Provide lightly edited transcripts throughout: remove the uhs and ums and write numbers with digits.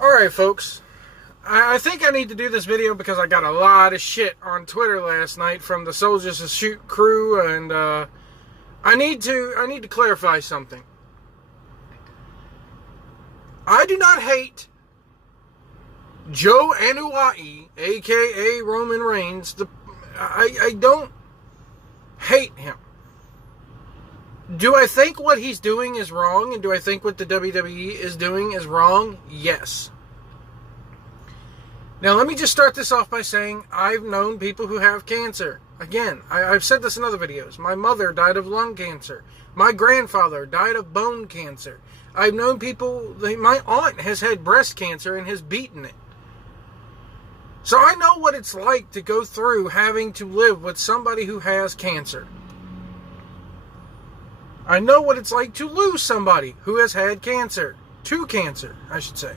Alright, folks. I think I need to do this video because I got a lot of shit on Twitter last night from the Soldiers to Shoot crew, and I need to clarify something. I do not hate Joe Anua'i, aka Roman Reigns. I don't hate him. Do I think what he's doing is wrong, and do I think what the WWE is doing is wrong? Yes. Now, let me just start this off by saying I've known people who have cancer. Again, I've said this in other videos. My mother died of lung cancer. My grandfather died of bone cancer. I've known people, my aunt has had breast cancer and has beaten it. So I know what it's like to go through having to live with somebody who has cancer. I know what it's like to lose somebody who has had cancer. To cancer, I should say.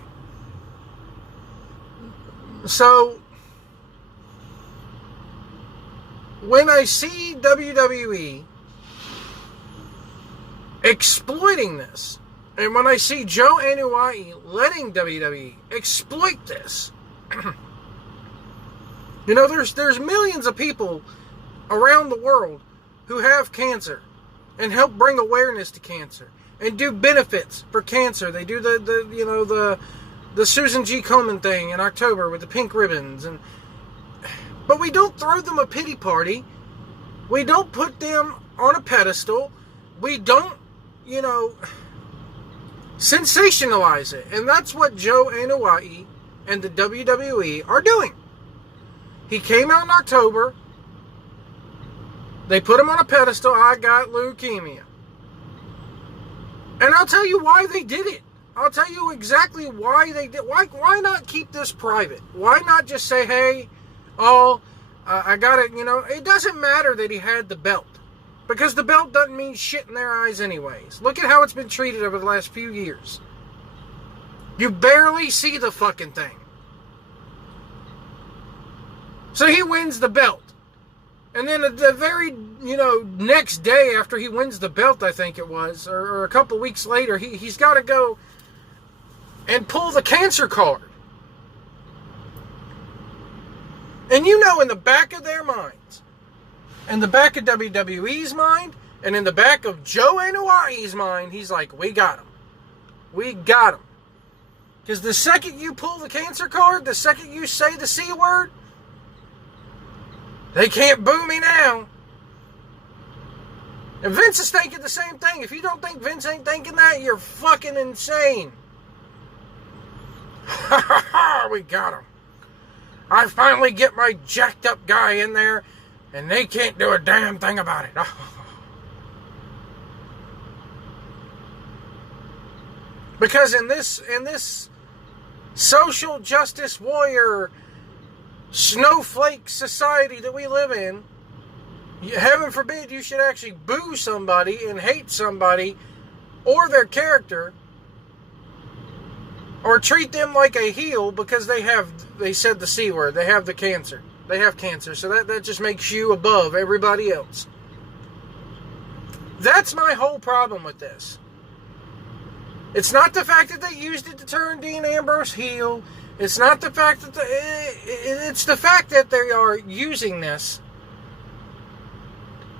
So, when I see WWE exploiting this, and when I see Joe Anua'i letting WWE exploit this, you know, there's millions of people around the world who have cancer and help bring awareness to cancer and do benefits for cancer. They do the Susan G. Komen thing in October with the pink ribbons, but we don't throw them a pity party. We don't put them on a pedestal. We don't, sensationalize it. And that's what Joe Anua'i and the WWE are doing. He came out in October. They put him on a pedestal. I got leukemia. And I'll tell you why they did it. I'll tell you exactly why they did. Why not keep this private? Why not just say, hey, I got it. It doesn't matter that he had the belt, because the belt doesn't mean shit in their eyes anyways. Look at how it's been treated over the last few years. You barely see the fucking thing. So he wins the belt. And then the very, next day after he wins the belt, I think it was, or a couple weeks later, he's got to go and pull the cancer card. And in the back of their minds, in the back of WWE's mind, and in the back of Joe Anua'i's mind, he's like, we got him. We got him. Because the second you pull the cancer card, the second you say the C word, they can't boo me now. And Vince is thinking the same thing. If you don't think Vince ain't thinking that, you're fucking insane. Ha ha ha, we got him. I finally get my jacked up guy in there, and they can't do a damn thing about it. Because in this social justice warrior snowflake society that we live in, heaven forbid you should actually boo somebody and hate somebody or their character, or treat them like a heel because they said the C word. They have the cancer. They have cancer. So that just makes you above everybody else. That's my whole problem with this. It's not the fact that they used it to turn Dean Ambrose heel. It's not the fact that it's the fact that they are using this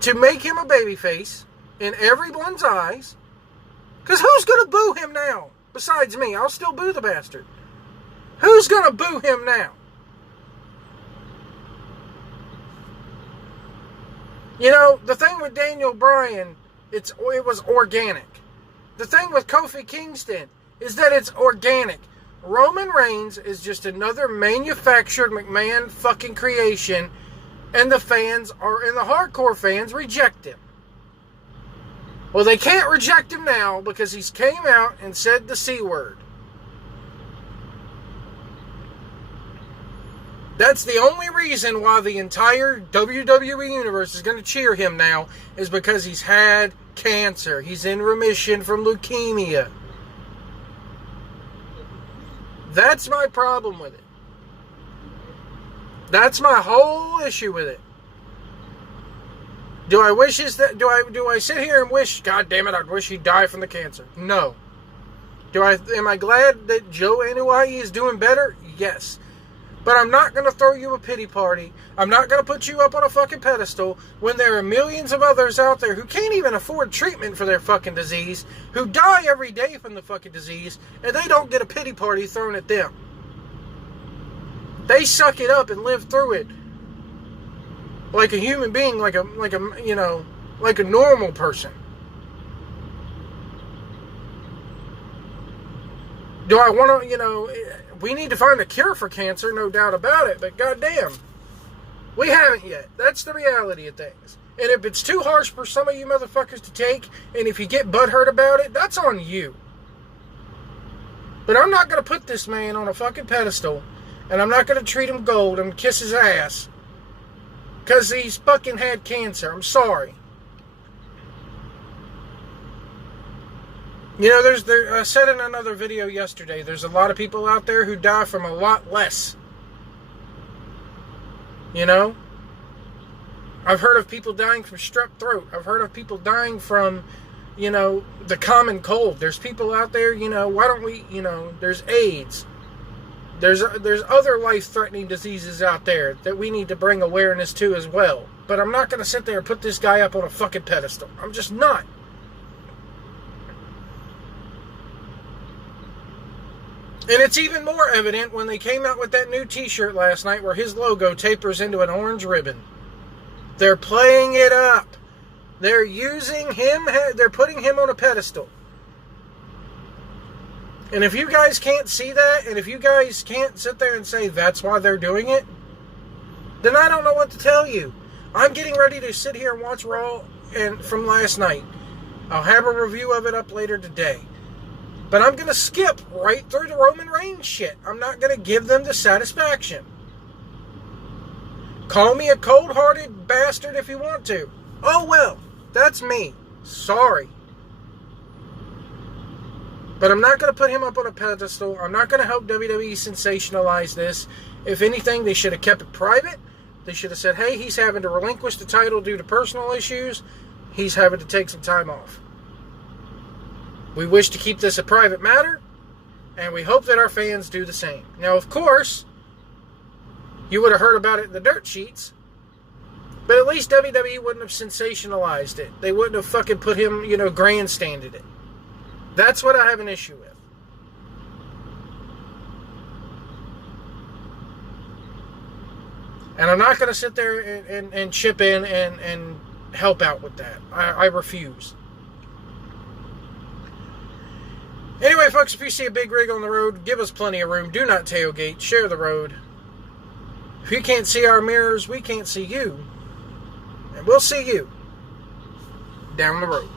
to make him a babyface in everyone's eyes. Because who's going to boo him now? Besides me, I'll still boo the bastard. Who's going to boo him now? The thing with Daniel Bryan, it was organic. The thing with Kofi Kingston is that it's organic. Roman Reigns is just another manufactured McMahon fucking creation, and the hardcore fans reject him. Well, they can't reject him now because he's came out and said the C word. That's the only reason why the entire WWE universe is going to cheer him now, is because he's had cancer. He's in remission from leukemia. That's my problem with it. That's my whole issue with it. Do I sit here and wish, God damn it, I'd wish he'd die from the cancer? No. Am I glad that Joe Anua'i is doing better? Yes. But I'm not going to throw you a pity party. I'm not going to put you up on a fucking pedestal when there are millions of others out there who can't even afford treatment for their fucking disease, who die every day from the fucking disease, and they don't get a pity party thrown at them. They suck it up and live through it like a human being, like a normal person. Do I want to, we need to find a cure for cancer, no doubt about it, but goddamn, we haven't yet. That's the reality of things. And if it's too harsh for some of you motherfuckers to take, and if you get butthurt about it, that's on you. But I'm not going to put this man on a fucking pedestal, and I'm not going to treat him gold and kiss his ass because he's fucking had cancer. I'm sorry. I said in another video yesterday, there's a lot of people out there who die from a lot less. I've heard of people dying from strep throat. I've heard of people dying from, the common cold. There's people out there, why don't we, there's AIDS. There's other life-threatening diseases out there that we need to bring awareness to as well. But I'm not going to sit there and put this guy up on a fucking pedestal. I'm just not. And it's even more evident when they came out with that new t-shirt last night where his logo tapers into an orange ribbon. They're playing it up. They're using him, they're putting him on a pedestal. And if you guys can't see that, and if you guys can't sit there and say that's why they're doing it, then I don't know what to tell you. I'm getting ready to sit here and watch Raw from last night. I'll have a review of it up later today. But I'm going to skip right through the Roman Reigns shit. I'm not going to give them the satisfaction. Call me a cold-hearted bastard if you want to. Oh well, that's me. Sorry. But I'm not going to put him up on a pedestal. I'm not going to help WWE sensationalize this. If anything, they should have kept it private. They should have said, hey, he's having to relinquish the title due to personal issues. He's having to take some time off. We wish to keep this a private matter, and we hope that our fans do the same. Now, of course, you would have heard about it in the dirt sheets, but at least WWE wouldn't have sensationalized it. They wouldn't have fucking put him, grandstanded it. That's what I have an issue with. And I'm not going to sit there and chip in and help out with that. I refuse. Anyway, folks, if you see a big rig on the road, give us plenty of room. Do not tailgate. Share the road. If you can't see our mirrors, we can't see you. And we'll see you down the road.